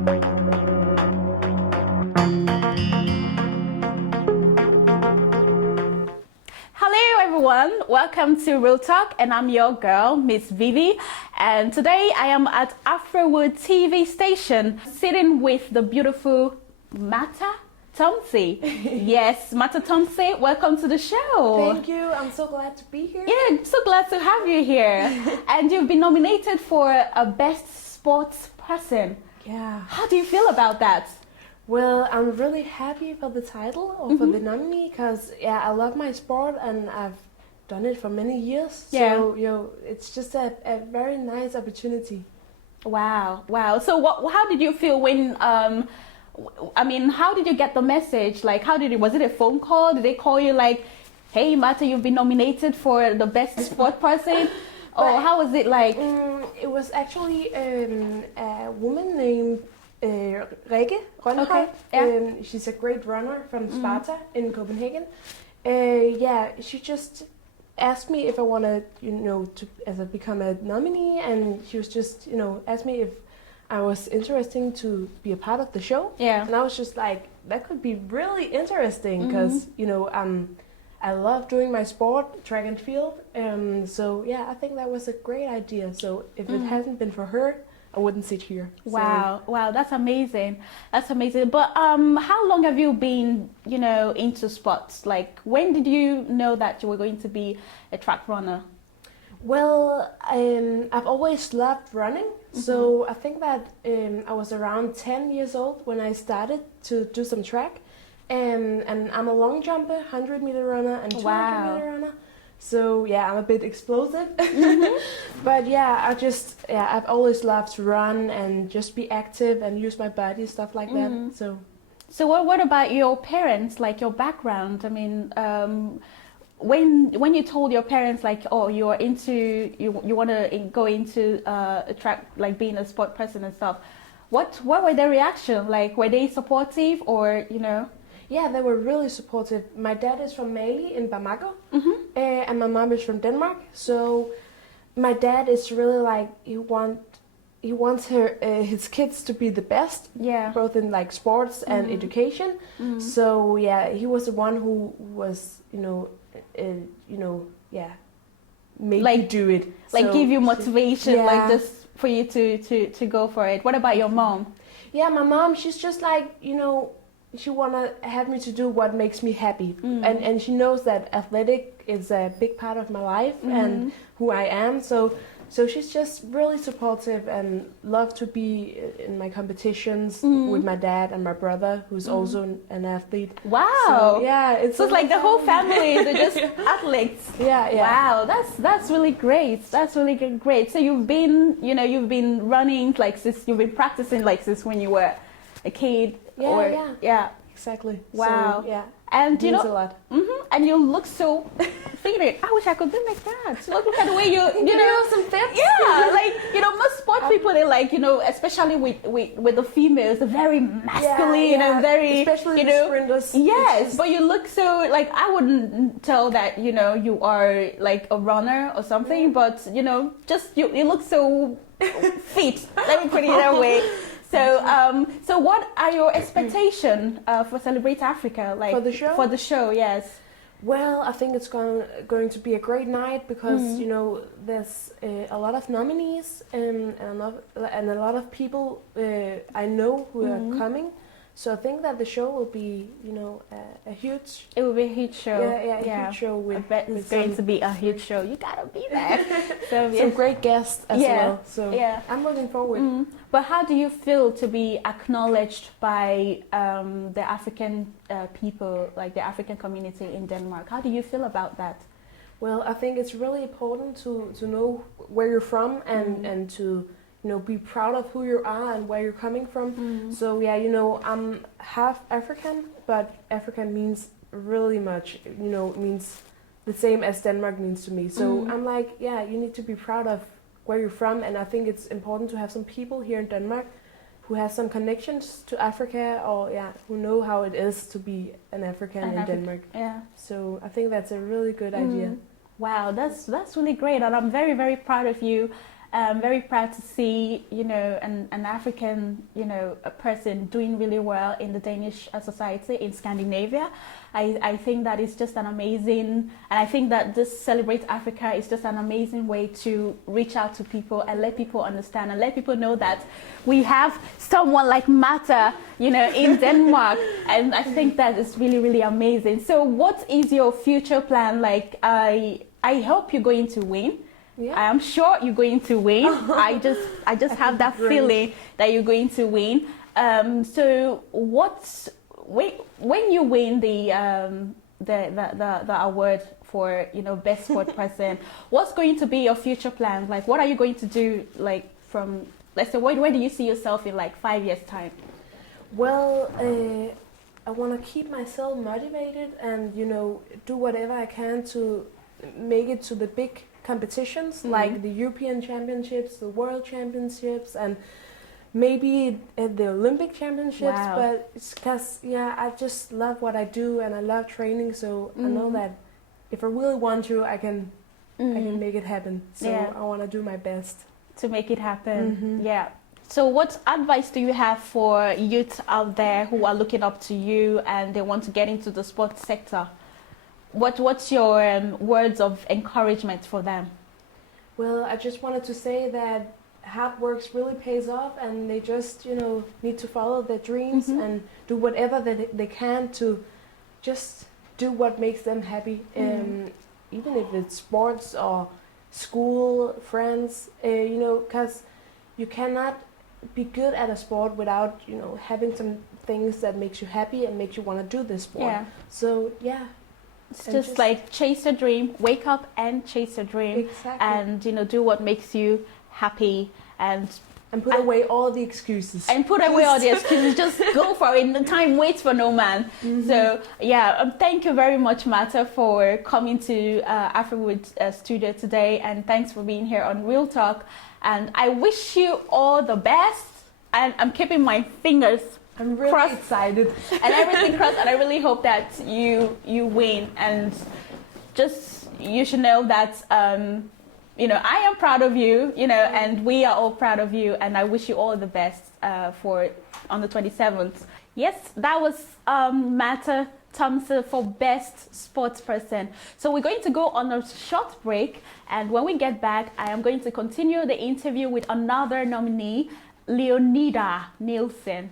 Hello everyone, welcome to Real Talk, and I'm your girl, Miss Vivi, and today I am at Afrowood TV station sitting with the beautiful Mata Tomsi. Yes, Mata Tomsi, welcome to the show. Thank you, I'm so glad to be here. Yeah, so glad to have you here. And you've been nominated for a Best Sports Person. Yeah. How do you feel about that? Well, I'm really happy for the title or for the nominee because, yeah, I love my sport and I've done it for many years. Yeah. So, it's just a very nice opportunity. Wow, wow. So how did you feel when, how did you get the message? Like, was it a phone call? Did they call you like, hey, Mata, you've been nominated for the Best Sport Person? Or how was it like? It was actually a woman named Rikke Rønholt. Okay, yeah. She's a great runner from Sparta in Copenhagen. She just asked me if I wanted, to become a nominee, and she was just, asked me if I was interested to be a part of the show. Yeah. And I was just like, that could be really interesting because, I love doing my sport, track and field. I think that was a great idea. So if it hadn't been for her, I wouldn't sit here. Wow, wow, that's amazing. That's amazing. But how long have you been, into sports? Like, when did you know that you were going to be a track runner? Well, I've always loved running. So I think that I was around 10 years old when I started to do some track. And I'm a long jumper, 100-meter runner and 200-meter runner. So yeah, I'm a bit explosive. But yeah, I've always loved to run and just be active and use my body, stuff like that. So what about your parents, like your background? I mean, when you told your parents like, oh, you want to go into a track, like being a sport person and stuff, what were their reaction? Like, were they supportive or, Yeah, they were really supportive. My dad is from Mali in Bamako, and my mom is from Denmark. So my dad is really like, he wants his kids to be the best, both in like sports and education. So yeah, he was the one who was, make like, you do it, like so, give you motivation, like just for you to go for it. What about your mom? Yeah, my mom, she's just like, she wanna have me to do what makes me happy, and she knows that athletic is a big part of my life and who I am. So she's just really supportive and love to be in my competitions with my dad and my brother, who's also an athlete. Wow! So, yeah, it's like the whole family, they're just athletes. Yeah. Wow, that's really great. That's really great. So you've been running like since you've been practicing like since when you were a kid. Yeah, exactly. Wow. So, yeah, and it means a lot. And you look so fit. I wish I could be like that. Look at the way you some tips. Yeah, like most sport people, they like especially with the females, they're very masculine and very especially the sprinters. Yes, but you look so like, I wouldn't tell that you are like a runner or something, but just you look so fit. Let me put it that way. So what are your expectations for Celebrate Africa? Like for the show? For the show, yes. Well, I think it's going to be a great night because there's a lot of nominees and a lot of people I know who are coming. So I think that the show will be, a huge. It will be a huge show. Yeah, huge show. I bet it's going to be a huge show. You gotta be there. So some great guests as well. So yeah, I'm looking forward. But how do you feel to be acknowledged by the African people, like the African community in Denmark? How do you feel about that? Well, I think it's really important to know where you're from and to be proud of who you are and where you're coming from. So yeah, I'm half African, but African means really much. It means the same as Denmark means to me. So I'm like, yeah, you need to be proud of where you're from, and I think it's important to have some people here in Denmark who has some connections to Africa, or who know how it is to be an African in Denmark. Yeah. So I think that's a really good idea. Wow, that's really great, and I'm very, very proud of you. I'm very proud to see, an African, a person doing really well in the Danish society in Scandinavia. I think that is just an amazing, and I think that this Celebrate Africa is just an amazing way to reach out to people and let people understand and let people know that we have someone like Mata, in Denmark. And I think that is really, really amazing. So what is your future plan? Like, I hope you're going to win. Yeah. I am sure you're going to win. I just have that feeling that you're going to win. So when you win the award for best sport person, what's going to be your future plan? Like, what are you going to do? Like, from, let's say, where do you see yourself in like 5 years time? Well, I want to keep myself motivated and do whatever I can to make it to the big competitions, like the European Championships, the World Championships, and maybe at the Olympic Championships. Wow. But it's because I just love what I do and I love training, so I know that if I really want to, I can make it happen. So I want to do my best to make it happen. Yeah. So what advice do you have for youth out there who are looking up to you and they want to get into the sports sector? What's your words of encouragement for them? Well, I just wanted to say that hard work really pays off, and they just need to follow their dreams and do whatever that they can to just do what makes them happy. Even if it's sports or school, friends, because you cannot be good at a sport without having some things that makes you happy and makes you want to do this sport. Yeah. So it's just like chase your dream, wake up and chase your dream. Exactly. And do what makes you happy and put away all the excuses. And put away all the excuses. Just go for it. The time waits for no man. So thank you very much, Mata, for coming to Afriwood studio today, and thanks for being here on Real Talk. And I wish you all the best. And I'm keeping my fingers I'm really excited. And everything crossed, and I really hope that you win. And just, you should know that, I am proud of you, and we are all proud of you. And I wish you all the best for on the 27th. Yes, that was Mata Thompson for Best Sports Person. So we're going to go on a short break. And when we get back, I am going to continue the interview with another nominee, Leonida Nielsen.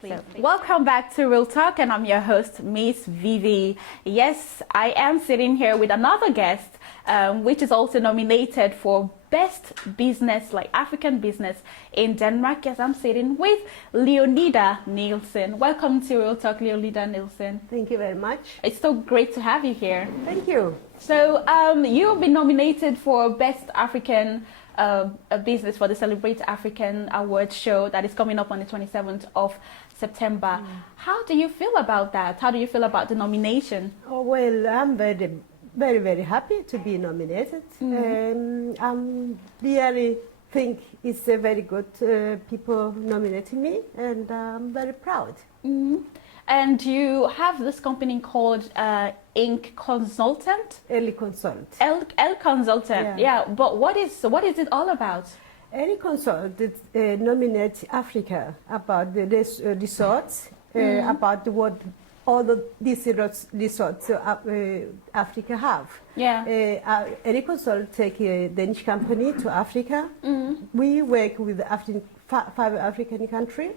Please. Welcome back to Real Talk, and I'm your host, Miss Vivi. Yes, I am sitting here with another guest, which is also nominated for Best Business, like African Business in Denmark. Yes, I'm sitting with Leonida Nielsen. Welcome to Real Talk, Leonida Nielsen. Thank you very much. It's so great to have you here. Thank you. So you've been nominated for Best African Business for the Celebrate African Award show that is coming up on the 27th of September. How do you feel about that? How do you feel about the nomination? Oh, well, I'm very, very, very happy to be nominated. I really think it's a very good people nominating me, and I'm very proud. And you have this company called Inc. Consultant? Early Consult. L Consultant, yeah. But what is it all about? Early Consult nominates Africa about the resorts, about what all these resorts Africa have. Yeah. Early Consult take a Danish company to Africa. We work with 5 African countries,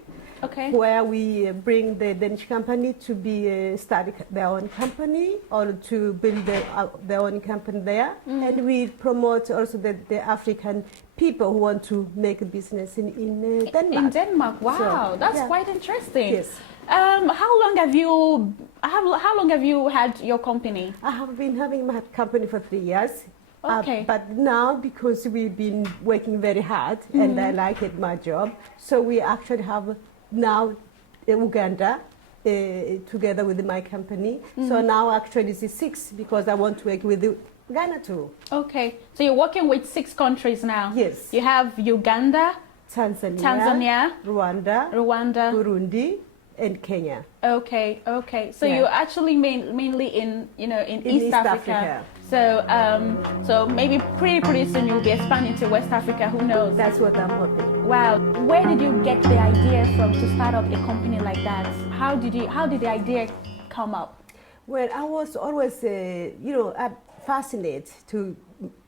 where we bring the Danish company to be start their own company or to build their own company there, and we promote also the African people who want to make a business in Denmark. In Denmark, wow, so, that's quite interesting. Yes. How long have you had your company? I have been having my company for 3 years. Okay. But now, because we've been working very hard and I like it, my job, so we actually have now Uganda together with my company. So now actually it's 6 because I want to work with Ghana too. Okay, so you're working with 6 countries now? Yes. You have Uganda, Tanzania, Rwanda, Burundi, and Kenya. Okay. So you're actually mainly in East Africa. So maybe pretty soon you'll be expanding to West Africa. Who knows? That's what I'm hoping. Wow. Where did you get the idea from to start up a company like that? How did the idea come up? Well, I was always, fascinated to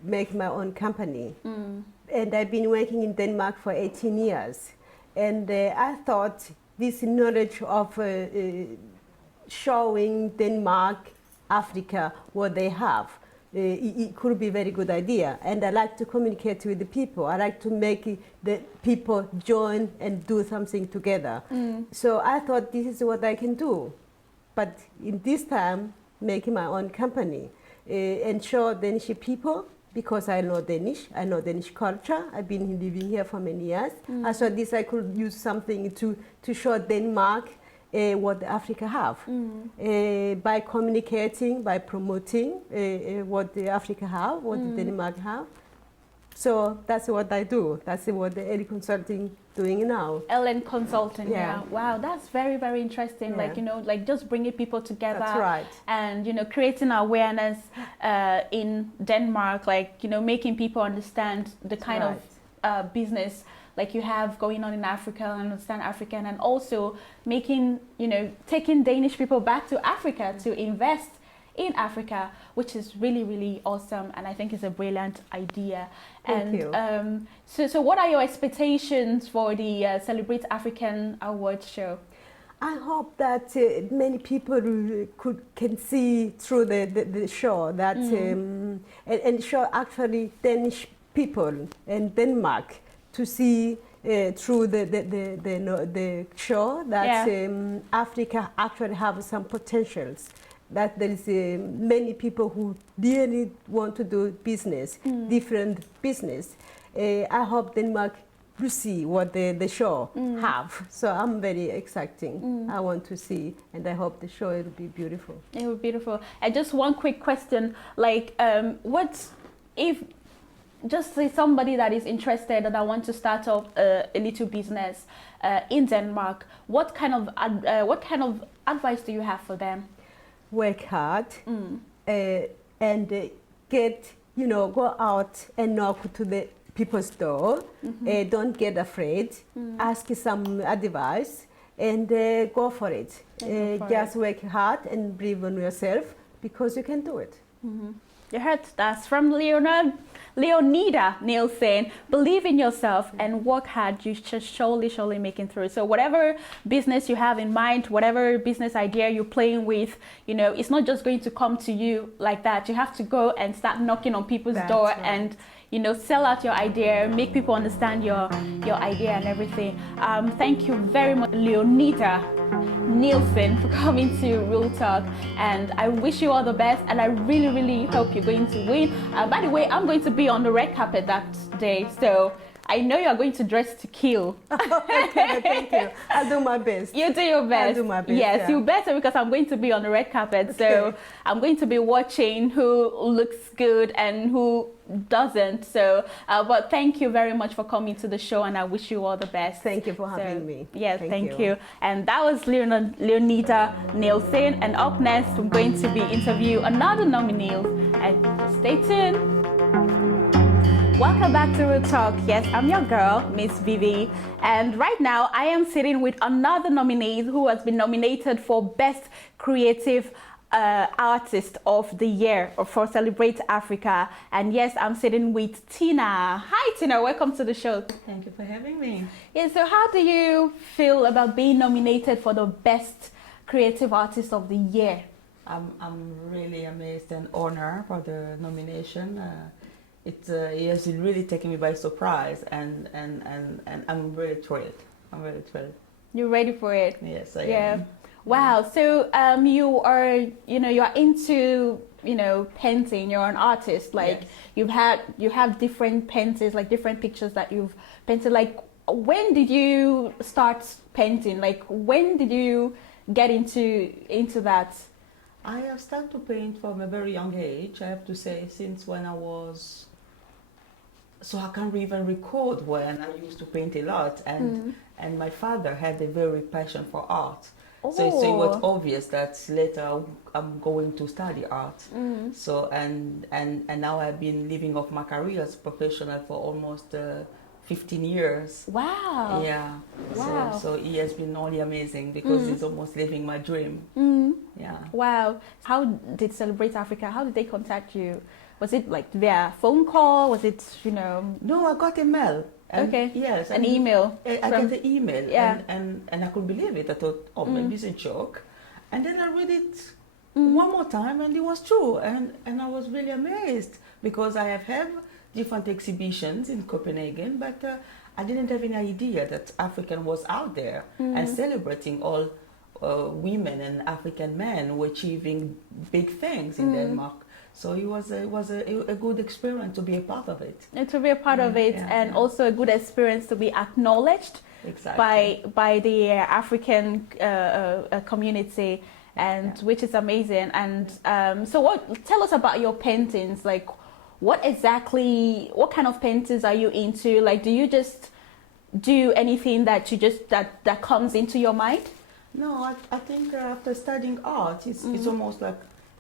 make my own company. And I've been working in Denmark for 18 years. And I thought this knowledge of showing Denmark, Africa, what they have, it could be a very good idea. And I like to communicate with the people. I like to make the people join and do something together. So I thought this is what I can do. But in this time, making my own company and show Danish people, because I know Danish culture. I've been living here for many years. I thought I could use something to show Denmark what Africa have by communicating, by promoting what the Africa have, what the Denmark have. So that's what I do. That's what the LN Consulting doing now. LN Consulting, yeah. Wow, that's very, very interesting. Yeah. Like just bringing people together. That's right. And, creating awareness in Denmark, making people understand the kind of business like you have going on in Africa, understand African, and also making, taking Danish people back to Africa to invest in Africa, which is really, really awesome, and I think it's a brilliant idea. Thank you. So what are your expectations for the Celebrate African Awards show? I hope that many people can see through the show that and show actually Danish people in Denmark to see through the show that Africa actually have some potentials. That there is many people who really want to do business, different business. I hope Denmark to see what the show have. So I'm very exciting. I want to see, and I hope the show will be beautiful. It will be beautiful. And just one quick question, what if, just say somebody that is interested and I want to start up a little business in Denmark, what kind of advice do you have for them? Work hard and go out and knock to the people's door. Don't get afraid. Ask some advice and go for it. Just work hard and believe in yourself, because you can do it. You heard that from Leonida Nielsen. Believe in yourself and work hard. You should surely make it through. So whatever business you have in mind, whatever business idea you're playing with, it's not just going to come to you like that. You have to go and start knocking on people's door and sell out your idea, make people understand your idea and everything. Thank you very much, Leonida Nielsen, for coming to Real Talk, and I wish you all the best, and I really, really hope you're going to win. By the way, I'm going to be on the red carpet that day, so I know you are going to dress to kill. Okay, thank you. I'll do my best. You do your best. I'll do my best. Yes, you better, because I'm going to be on the red carpet. So I'm going to be watching who looks good and who doesn't. So, but thank you very much for coming to the show, and I wish you all the best. Thank you for having me. Yes, thank you. And that was Leonida Nielsen. And up next, I'm going to be interviewing another nominee. And stay tuned. Welcome back to Real Talk. Yes, I'm your girl, Miss Vivi, and right now I am sitting with another nominee who has been nominated for Best Creative Artist of the Year for Celebrate Africa. And yes, I'm sitting with Tina. Hi Tina, welcome to the show. Thank you for having me. Yeah, so how do you feel about being nominated for the Best Creative Artist of the Year? I'm really amazed and honored for the nomination. It has really taken me by surprise, and I'm really thrilled. I'm really thrilled. You're ready for it? Yes, I am. Wow. So you are, you are into, painting. You're an artist. Like yes. you have different paintings, like different pictures that you've painted. Like, when did you start painting? Like, when did you get into that? I have started to paint from a very young age. I have to say, since when I was. So I can't even record when I used to paint a lot, and my father had a very passion for art, So it was obvious that later I'm going to study art. So and now I've been living off my career as a professional for almost 15 years. Wow. Yeah. Wow. So it has been only amazing because it's almost living my dream. Yeah. Wow. How did Celebrate Africa, how did they contact you? Was it like via phone call? Was it, No, I got a mail. Okay. Yes. An email. I got an email. Yeah. And I couldn't believe it. I thought, oh, maybe it's a joke. And then I read it one more time and it was true. And I was really amazed because I have had different exhibitions in Copenhagen, but I didn't have any idea that African was out there and celebrating all women and African men who were achieving big things in Denmark. So it was a good experience to be a part of it. And to be a part of it, and also a good experience to be acknowledged by the African community, and which is amazing. And so, tell us about your paintings. Like, what kind of paintings are you into? Like, do you just do anything that that comes into your mind? No, I think after studying art, it's almost like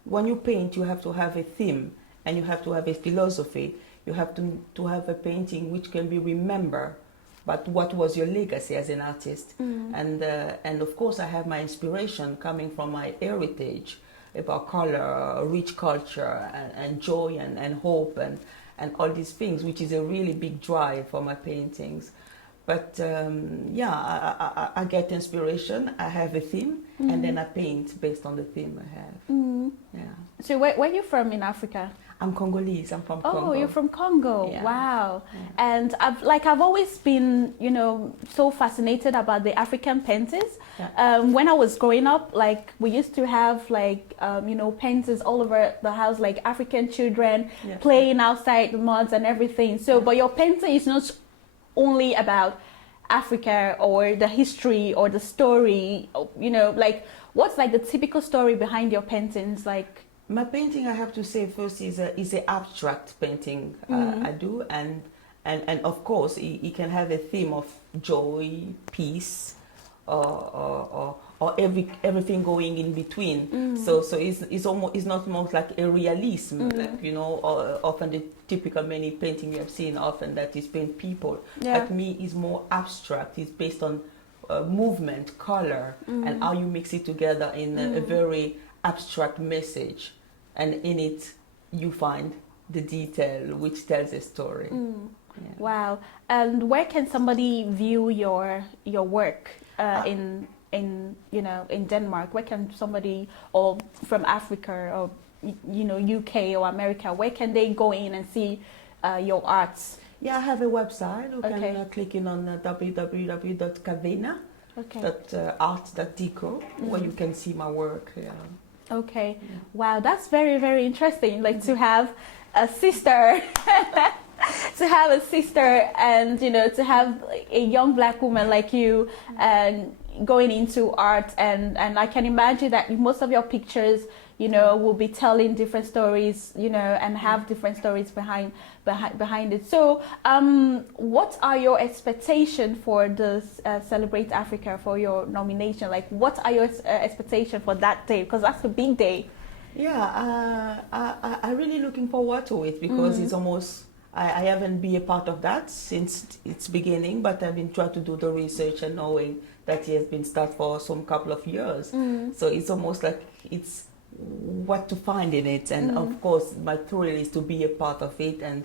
when you paint, you have to have a theme and you have to have a philosophy. You have to have a painting which can be remembered, but what was your legacy as an artist? And of course, I have my inspiration coming from my heritage about color, rich culture, and joy and hope and all these things, which is a really big drive for my paintings. But I get inspiration. I have a theme, and then I paint based on the theme I have. Yeah. So where are you from in Africa? I'm Congolese. I'm from Congo. Oh, you're from Congo. Yeah. Wow. Yeah. And I've always been, so fascinated about the African paintings. Yeah. When I was growing up, like, we used to have paintings all over the house, like African children playing outside the muds and everything. So, but your painting is not only about Africa or the history or the story, like, what's like the typical story behind your paintings? Like, my painting, I have to say first, is a abstract painting I do, and of course it can have a theme of joy, peace, or everything going in between. So it's not most like a realism, like, or often the typical many painting you have seen often that is paint people. But me is more abstract. It's based on movement, color, and how you mix it together in a very abstract message, and in it you find the detail which tells a story. Wow. And where can somebody view your work in Denmark? Where can somebody, or from Africa or UK or America, where can they go in and see your arts? Yeah, I have a website. You can click in on www.cavena.art.deco, where you can see my work. Okay. Yeah. Wow, that's very, very interesting. Like, to have a sister, and to have a young Black woman like you and going into art, and I can imagine that most of your pictures will be telling different stories, and have different stories behind it. So, what are your expectations for this Celebrate Africa, for your nomination? Like, what are your expectations for that day? Because that's a big day. Yeah, I'm really looking forward to it because it's almost, I haven't been a part of that since its beginning, but I've been trying to do the research and knowing that it has been started for some couple of years. So it's almost like it's what to find in it, and of course my thrill is to be a part of it and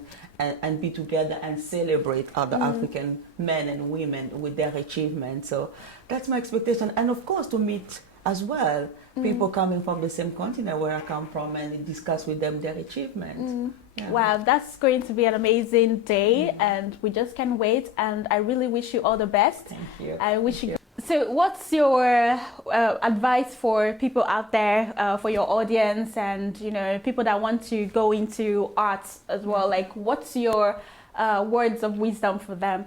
be together and celebrate other African men and women with their achievements. So that's my expectation, and of course to meet as well people coming from the same continent where I come from and discuss with them their achievements. Wow, that's going to be an amazing day, and we just can't wait, and I really wish you all the best. Thank you. I wish you. So what's your advice for people out there, for your audience, and people that want to go into arts as well? Like, what's your words of wisdom for them?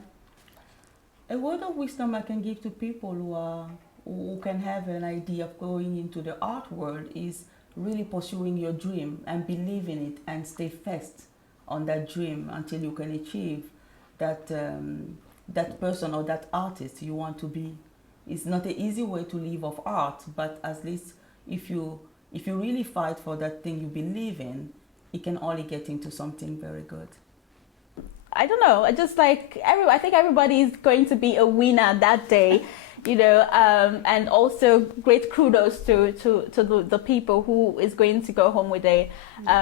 A word of wisdom I can give to people who can have an idea of going into the art world is really pursuing your dream and believe in it and stay fast on that dream until you can achieve that that person or that artist you want to be. It's not an easy way to live of art, but at least if you really fight for that thing you believe in, it can only get into something very good. I don't know. I just like I think everybody is going to be a winner that day, you know. And also great kudos to the people who is going to go home with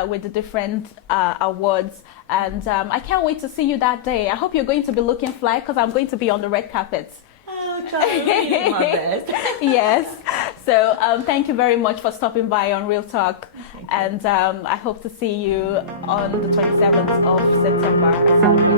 with the different awards. And I can't wait to see you that day. I hope you're going to be looking fly because I'm going to be on the red carpet. I'll try really my best. Yes. So thank you very much for stopping by on Real Talk. And I hope to see you on the 27th of September.